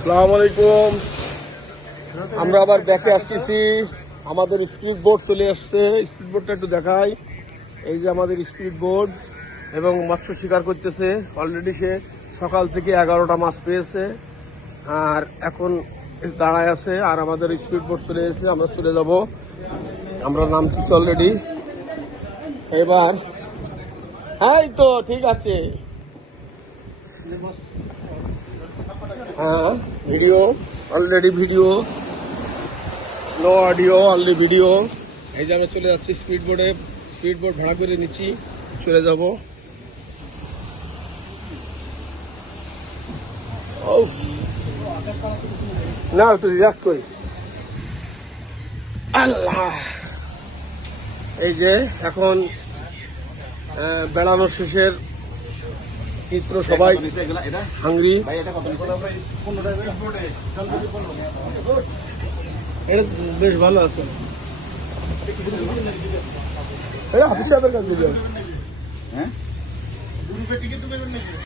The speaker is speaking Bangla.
আসসালামু আলাইকুম। আমরা আবার ব্যাকে আসতেছি। আমাদের স্পিড বোট চলে আসছে। স্পিড বোটটা একটু দেখাই। এই যে আমাদের স্পিড বোট এবং মৎস্য শিকার করতেছে। অলরেডি সে সকাল থেকে 11টা মাছ পেয়েছে আর এখন দাঁড়ায় আছে। আর আমাদের স্পিড বোট চলে এসেছে, আমরা চলে যাব। আমরা নামতেছি অলরেডি। এবার হ্যাঁ তো ঠিক আছে। হ্যাঁ video already, video no audio, only video. এই যে আমরা চলে যাচ্ছি স্পিড বোটে। স্পিড বোট ভাড়া করে নিচ্ছি, চলে যাব। না একটু রিল্যাক্স করি। আল্লাহ, এই যে এখন বেড়ানো শেষের চিত্র। সবাই হাঙ্গরি। এটা বেশ ভালো আছে। হাফিজ সাহেবের কাছে